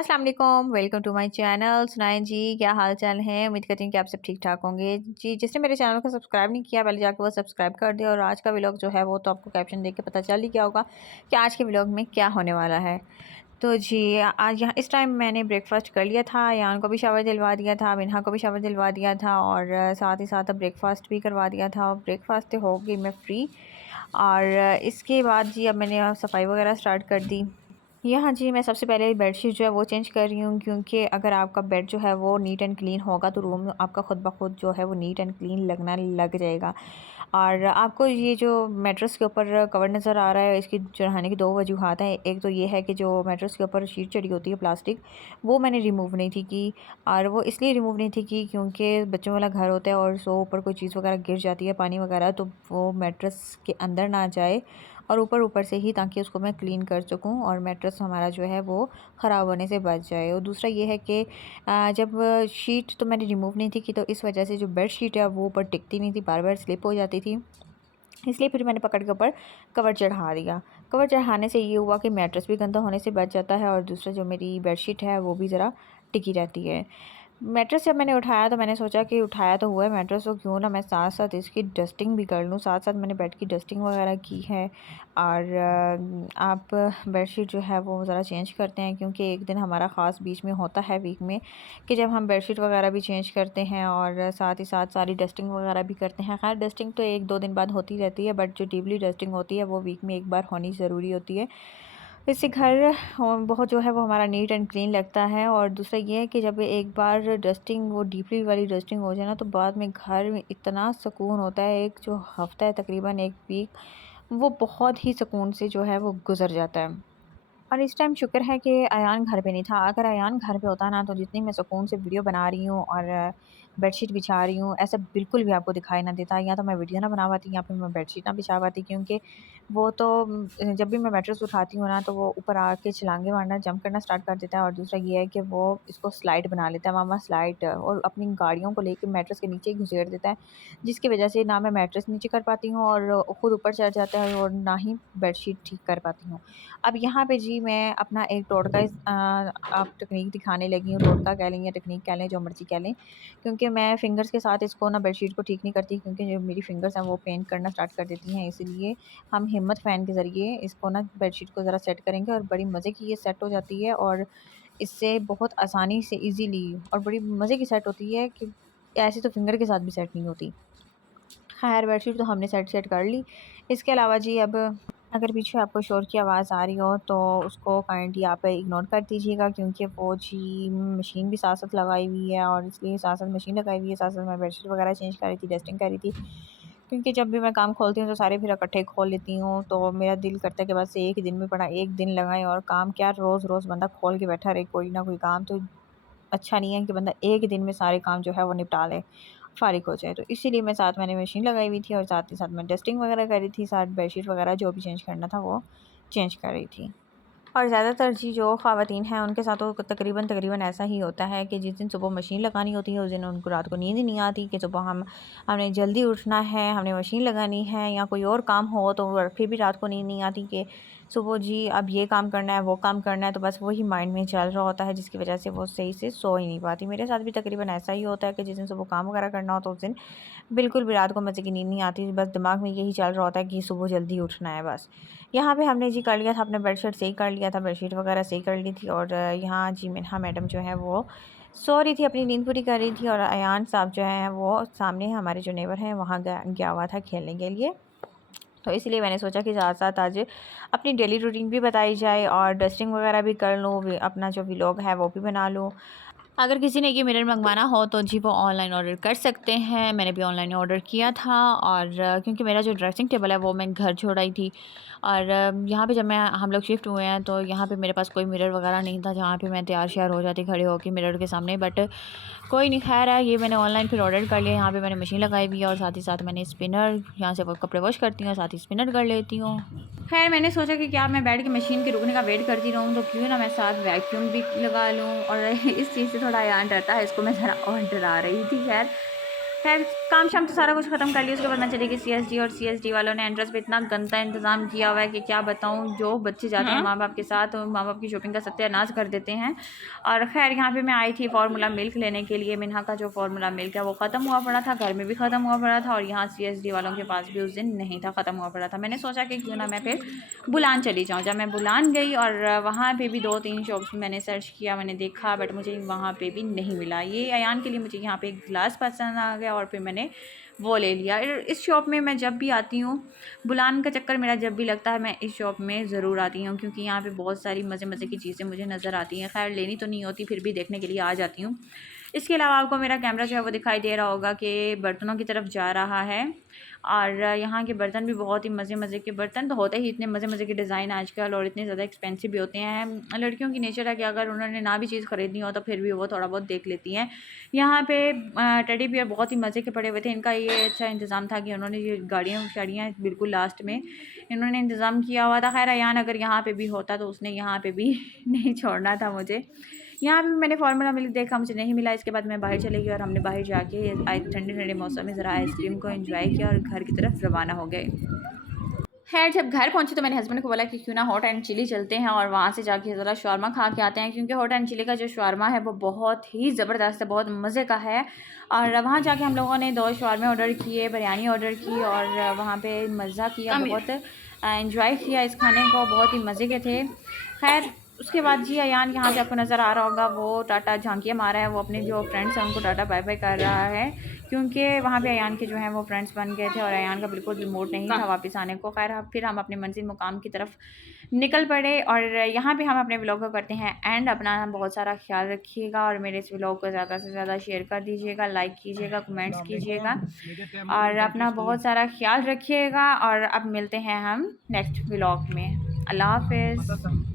अस्सलाम वालेकुम, welcome to my channel. सुनाएं जी, क्या हाल चाल है। उम्मीद करती हूँ कि आप सब ठीक ठाक होंगे जी। जिसने मेरे चैनल को सब्सक्राइब नहीं किया, पहले जाकर वो सब्सक्राइब कर दे। और आज का व्लॉग जो है वो तो आपको कैप्शन देख के पता चल ही गया होगा कि आज के व्लॉग में क्या होने वाला है। तो जी, आज यहाँ इस टाइम मैंने ब्रेकफास्ट कर लिया था। यान को भी शावर दिलवा दिया था, मिन्हा को भी शावर दिलवा दिया था और साथ ही साथ ब्रेकफास्ट भी करवा दिया था। और ब्रेकफास्ट से हो गई मैं फ्री। और इसके बाद जी अब मैंने सफाई वगैरह स्टार्ट कर दी। यहाँ जी मैं सबसे पहले बेडशीट जो है वो चेंज कर रही हूँ, क्योंकि अगर आपका बेड जो है वो नीट एंड क्लीन होगा तो रूम आपका खुद ब खुद जो है वो नीट एंड क्लीन लगना लग जाएगा। और आपको ये जो मैट्रेस के ऊपर कवर नज़र आ रहा है, इसकी चढ़ाने की दो वजूहत हैं। एक तो ये है कि जो मैट्रेस के ऊपर शीट चढ़ी होती है प्लास्टिक, वो मैंने रिमूव नहीं थी की। और वो इसलिए रिमूव नहीं थी की क्योंकि बच्चों वाला घर होता है और सो ऊपर कोई चीज़ वगैरह गिर जाती है, पानी वगैरह, तो वो मैट्रेस के अंदर ना जाए और ऊपर ऊपर से ही, ताकि उसको मैं क्लीन कर सकूं और मैट्रेस हमारा जो है वो ख़राब होने से बच जाए। और दूसरा ये है कि जब शीट तो मैंने रिमूव नहीं थी की, तो इस वजह से जो बेड शीट है वो ऊपर टिकती नहीं थी, बार बार स्लिप हो जाती थी। इसलिए फिर मैंने पकड़ के ऊपर कवर चढ़ा दिया। कवर चढ़ाने से ये हुआ कि मैट्रेस भी गंदा होने से बच जाता है और दूसरा जो मेरी बेडशीट है वो भी ज़रा टिकी रहती है। मैट्रेस जब मैंने उठाया तो मैंने सोचा कि उठाया तो हुआ है मैट्रेस, तो क्यों ना मैं साथ साथ इसकी डस्टिंग भी कर लूँ। साथ साथ मैंने बेड की डस्टिंग वगैरह की है। और आप बेडशीट जो है वो ज़रा चेंज करते हैं, क्योंकि एक दिन हमारा ख़ास बीच में होता है वीक में कि जब हम बेडशीट वगैरह भी चेंज करते हैं और साथ ही साथ सारी डस्टिंग वगैरह भी करते हैं। खैर डस्टिंग तो एक दो दिन बाद होती रहती है, बट जो डीपली डस्टिंग होती है वो वीक में एक बार होनी ज़रूरी होती है। इससे घर बहुत जो है वो हमारा नीट एंड क्लीन लगता है। और दूसरा ये है कि जब एक बार डस्टिंग वो डीपली वाली डस्टिंग हो जाए ना, तो बाद में घर में इतना सुकून होता है। एक जो हफ़्ता है, तकरीबन एक वीक, वो बहुत ही सुकून से जो है वो गुज़र जाता है। और इस टाइम शुक्र है कि अयान घर पे नहीं था। अगर अयान घर पे होता ना, तो जितनी मैं सुकून से वीडियो बना रही हूँ और बेडशीट बिछा रही हूँ, ऐसा बिल्कुल भी आपको दिखाई ना देता। या तो मैं वीडियो ना बना पाती या फिर मैं बेडशीट ना बिछा पाती, क्योंकि वो तो जब भी मैं मैट्रेस उठाती हूँ ना, तो वो ऊपर आके छलांगे मारना, जंप करना स्टार्ट कर देता है। और दूसरा ये है कि वो इसको स्लाइड बना लेता है, मामा स्लाइड, और अपनी गाड़ियों को लेके मैट्रेस के नीचे घुसेड़ देता है, जिसकी वजह से ना मैं मैट्रेस नीचे कर पाती हूँ और खुद ऊपर चढ़ जाता है, और ना ही बेडशीट ठीक कर पाती हूँ। अब यहाँ पे जी मैं अपना एक टोटका आप टेक्निक दिखाने लगी हूँ। टोटका कह लें या टेक्निक कह लें, जो मर्ज़ी कह लें, क्योंकि मैं फ़िंगर्स के साथ इसको ना बेडशीट को ठीक नहीं करती, क्योंकि जो मेरी फ़िंगर्स हैं वो पेन करना स्टार्ट कर देती हैं। इसीलिए हम हिम्मत फ़ैन के ज़रिए इसको ना बेडशीट को ज़रा सेट करेंगे, और बड़ी मज़े की ये सेट हो जाती है। और इससे बहुत आसानी से ईज़िली और बड़ी मज़े की सेट होती है कि ऐसे तो फ़िंगर के साथ भी सेट नहीं होती। खैर बेडशीट तो हमने सेट कर ली। इसके अलावा जी अब अगर पीछे आपको शोर की आवाज़ आ रही हो तो उसको काइंडली आप इग्नोर कर दीजिएगा, क्योंकि वो जी मशीन भी साथ-साथ लगाई हुई है, और इसलिए साथ-साथ मशीन लगाई हुई है, साथ-साथ मैं बेडशीट वगैरह चेंज कर रही थी, डस्टिंग कर रही थी। क्योंकि जब भी मैं काम खोलती हूँ तो सारे फिर इकट्ठे खोल लेती हूँ, तो मेरा दिल करता है कि बस एक ही दिन में पड़ा एक दिन लगाएँ, और काम क्या रोज़-रोज़ बंदा खोल के बैठा रहे कोई ना कोई काम, तो अच्छा नहीं है कि बंदा एक दिन में सारे काम जो है वो निपटा ले, फ़ारिग हो जाए। तो इसीलिए मैं साथ मैंने मशीन लगाई हुई थी और साथ ही साथ मैं डस्टिंग वगैरह कर रही थी, साथ बेडशीट वगैरह जो भी चेंज करना था वो चेंज कर रही थी। और ज़्यादातर जी जो ख़वातीन हैं उनके साथ तो तकरीबन तकरीबन ऐसा ही होता है कि जिस दिन सुबह मशीन लगानी होती है, उस दिन उनको रात को नींद ही नहीं आती कि सुबह हमने जल्दी उठना है, हमने मशीन लगानी है, या कोई और काम हो तो फिर भी रात को नींद नहीं आती कि सुबह जी अब ये काम करना है, वो काम करना है, तो बस वही माइंड में चल रहा होता है, जिसकी वजह से वो सही से सो ही नहीं पाती। मेरे साथ भी तकरीबन ऐसा ही होता है कि जिस दिन सुबह काम वगैरह करना हो तो उस दिन बिल्कुल भी रात को मज़े की नींद नहीं आती, बस दिमाग में यही चल रहा होता है कि सुबह जल्दी उठना है बस। यहाँ पे हमने जी कर लिया था, अपना बेडशीट सही कर लिया था, बेडशीट वगैरह सही कर ली थी। और यहाँ जी मिन्हा मैडम जो है वो सो रही थी, अपनी नींद पूरी कर रही थी, और अयान साहब जो हैं वो सामने हमारे जो नेबर हैं वहाँ गया हुआ था खेलने के लिए। तो इसलिए मैंने सोचा कि साथ साथ आज अपनी डेली रूटीन भी बताई जाए और डस्टिंग वगैरह भी कर लूँ, अपना जो व्लॉग है वो भी बना लूँ। अगर किसी ने ये मिरर मंगवाना हो तो जी वो ऑनलाइन ऑर्डर कर सकते हैं। मैंने भी ऑनलाइन ऑर्डर किया था। और क्योंकि मेरा जो ड्रेसिंग टेबल है वो मैं घर छोड़ आई थी, और यहाँ पे जब मैं हम लोग शिफ्ट हुए हैं तो यहाँ पे मेरे पास कोई मिरर वगैरह नहीं था जहाँ पे मैं तैयार श्यार हो जाती खड़े होकर मिरर के सामने। बट कोई नहीं, खैर है, ये मैंने ऑनलाइन फिर ऑर्डर कर लिया। यहाँ पे मैंने मशीन लगाई हुई है और साथ ही साथ मैंने स्पिनर, यहाँ से वो कपड़े वॉश करती हूँ, साथ ही स्पिनर कर लेती हूँ। खैर मैंने सोचा कि क्या मैं बैठ के मशीन के रुकने का वेट करती रहूँ, तो क्यों ना मैं साथ वैक्यूम भी लगा लूँ। और इस चीज़ से थोड़ा याद रहता है, इसको मैं ज़रा और डरा रही थी। खैर खैर काम शाम तो सारा कुछ ख़त्म कर लिया। उसके बाद मैं चली गई CSD, और CSD वालों ने एंट्रेंस पे इतना गंदा इंतज़ाम किया हुआ है कि क्या बताऊँ। जो बच्चे जाते हैं माँ बाप के साथ, माँ बाप की शॉपिंग का सत्यानाश कर देते हैं। और खैर यहाँ पे मैं आई थी फार्मूला मिल्क लेने के लिए। मिन्हा का जो फार्मूला मिल्क है वो ख़त्म हुआ पड़ा था, घर में भी ख़त्म हुआ पड़ा था, और यहाँ CSD वालों के पास भी उस दिन नहीं था, ख़त्म हुआ पड़ा था। मैंने सोचा कि क्यों ना मैं फिर बुलान चली जाऊँ। जब मैं बुलान गई और वहाँ पे भी 2-3 शॉप्स में मैंने सर्च किया, मैंने देखा, बट मुझे वहाँ पे भी नहीं मिला। ये अयान के लिए मुझे यहाँ पे एक गिलास पसंद आ गया और फिर मैंने वो ले लिया। इस शॉप में मैं जब भी आती हूँ, बुलान का चक्कर मेरा जब भी लगता है, मैं इस शॉप में ज़रूर आती हूँ, क्योंकि यहाँ पे बहुत सारी मज़े मज़े की चीज़ें मुझे नज़र आती हैं। खैर लेनी तो नहीं होती, फिर भी देखने के लिए आ जाती हूँ। इसके अलावा आपको मेरा कैमरा जो है वो दिखाई दे रहा होगा कि बर्तनों की तरफ जा रहा है, और यहाँ के बर्तन भी बहुत ही मज़े मज़े के बर्तन तो होते ही इतने मज़े मज़े के डिज़ाइन आजकल, और इतने ज़्यादा एक्सपेंसिव भी होते हैं। लड़कियों की नेचर है कि अगर उन्होंने ना भी चीज़ ख़रीदनी हो तो फिर भी वो थोड़ा बहुत देख लेती हैं। यहाँ पे टेडी बियर बहुत ही मज़े के पड़े हुए थे। इनका ये अच्छा इंतज़ाम था कि उन्होंने ये गाड़ियाँ शाड़ियाँ बिल्कुल लास्ट में इन्होंने इंतज़ाम किया हुआ था। खैर अयान अगर यहाँ पे भी होता तो उसने यहाँ पे भी नहीं छोड़ना था मुझे। यहाँ पे मैंने फार्मूला मिल्क देखा, मुझे नहीं मिला। इसके बाद मैं बाहर चली गई और हमने बाहर जाके ठंडे ठंडे मौसम में ज़रा आइसक्रीम को एंजॉय किया और घर की तरफ रवाना हो गए। खैर जब घर पहुंची तो मैंने हस्बैंड को बोला कि क्यों ना हॉट एंड चिली चलते हैं और वहाँ से जाके ज़रा शॉर्मा खा के आते हैं, क्योंकि हॉट एंड चिली का जो शॉर्मा है वो बहुत ही ज़बरदस्त है, बहुत मज़े का है। और वहाँ जाके हम लोगों ने 2 शॉर्मे ऑर्डर किए, बिरयानी ऑर्डर की, और वहाँ पे मज़ा किया, बहुत एंजॉय किया इस खाने को, बहुत ही मज़े के थे। खैर उसके बाद जी अयान यहाँ से आपको नज़र आ रहा होगा, वो टाटा झांकियाँ मार रहा है, वो अपने जो फ्रेंड्स हैं उनको टाटा बाय बाय कर रहा है, क्योंकि वहाँ पे अयान के जो हैं वो फ्रेंड्स बन गए थे और अयान का बिल्कुल भी मूड नहीं था वापस आने को। खैर फिर हम अपने मंजिल मुकाम की तरफ निकल पड़े, और यहाँ पे हम अपने व्लॉग को करते हैं एंड। अपना बहुत सारा ख्याल रखिएगा और मेरे इस व्लॉग को ज़्यादा से ज़्यादा शेयर कर दीजिएगा, लाइक कीजिएगा, कमेंट्स कीजिएगा, और अपना बहुत सारा ख्याल रखिएगा। और अब मिलते हैं हम नेक्स्ट व्लॉग में। अल्लाह हाफ़िज़।